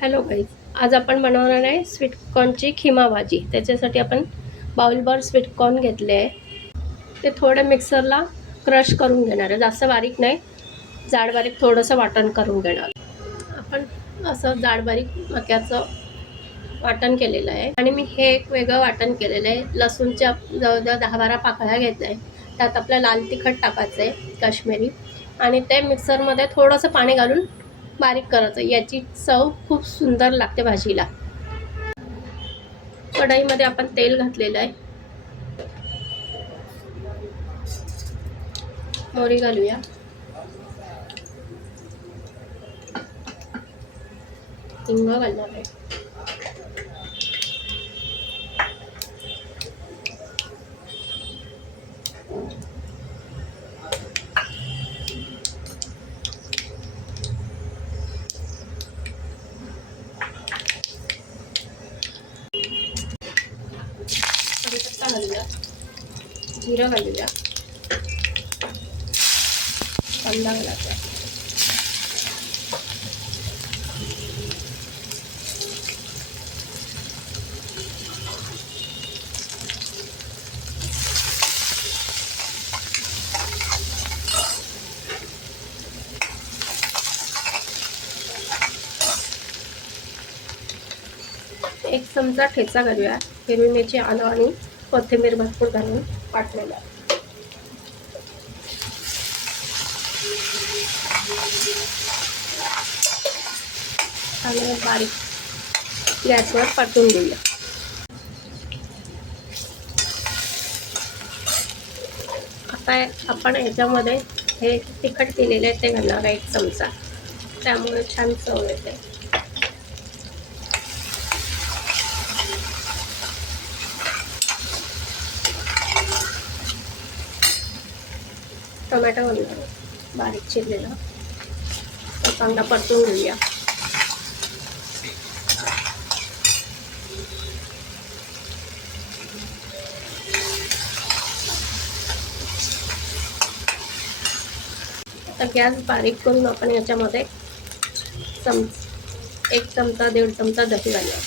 Hello guys, आज आपण बनवणार आहे स्वीटकॉर्नची खिमा भाजी। त्याच्यासाठी आपण बाउलभर स्वीटकॉर्न घेतले आहे। ते थोडं मिक्सरला क्रश करून घेणार आहे, जास्त बारीक नाही, जाड बारीक थोडंसं वाटण करून घेणार। आपण असं जाड बारीक मक्याचं वाटण केलेलं आहे आणि मी हे एक वेगळं वाटण केलेलं आहे। लसूणच्या जवळजवळ 10-12 पाकळ्या घेतल्या आहे। त्यात आपलं लाल तिखट टाकायचं आहे काश्मीरी, आणि ते मिक्सरमध्ये थोडंसं पाणी घालून बारीक करायचं। याची चव खूप सुंदर लागते भाजीला। कढईमध्ये आपण तेल घातलेलं आहे, मोहरी घालूया, हिंग घालणार आहे, कढीपत्ता घालूया, जिरं घालूया, कांदा घालायचा, एक चमचा ठेचा घालूया, हिरवी मिरची, आलं आणि कोथिंबीर भरपूर घालून वाटलेला, आणि बारीक गॅसवर परतून घेऊया। आता आपण याच्यामध्ये हे तिखट केलेले ते घालणार आहे 1 चमचा, त्यामुळे छान चव येते। टोमॅटो घालूया, बारीक चिरलेला, कांदा परतून घेऊया। आता गॅस बारीक करून आपण याच्यामध्ये 1 चमचा 1.5 चमचा दही घालूया।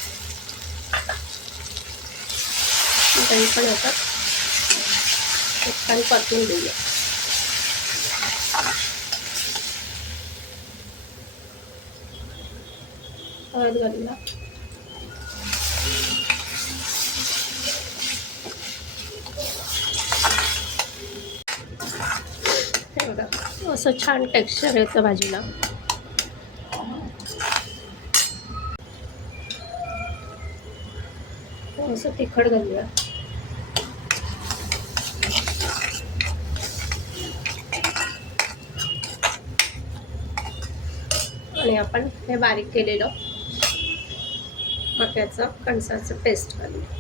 दही पण आता छान परतून घेऊया। हळद घालूया, असं छान टेक्स्चर येतं भाजीला। असं तिखट घालूया, आणि आपण हे बारीक केलेलं मक्याचं कणसाचं पेस्ट घालूया।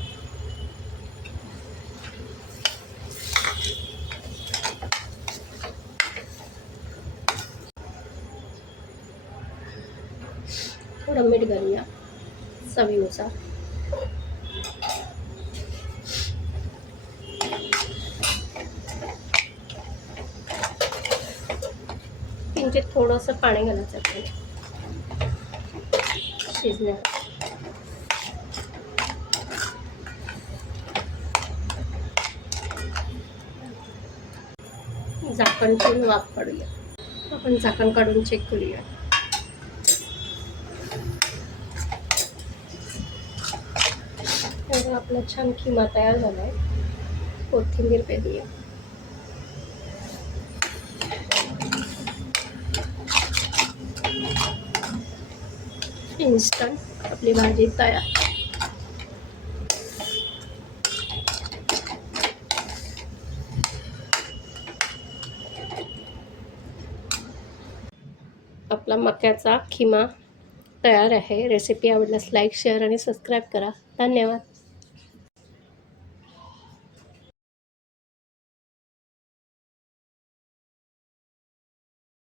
थोडं मीठ घालूया चवीनुसार, किंचित थोडंसं पाणी घालायचं शिजण्यात। झाकण ठेवून वाफ काढूया। आपण झाकण काढून चेक करूया। आपला छान खिमा तयार झाला आहे। कोथिंबीर पेरूया, इन्स्टंट आपली भाजी तयार। आपला मक्याचा खिमा तयार आहे। रेसिपी आवडल्यास लाईक, शेअर आणि सबस्क्राईब करा। धन्यवाद।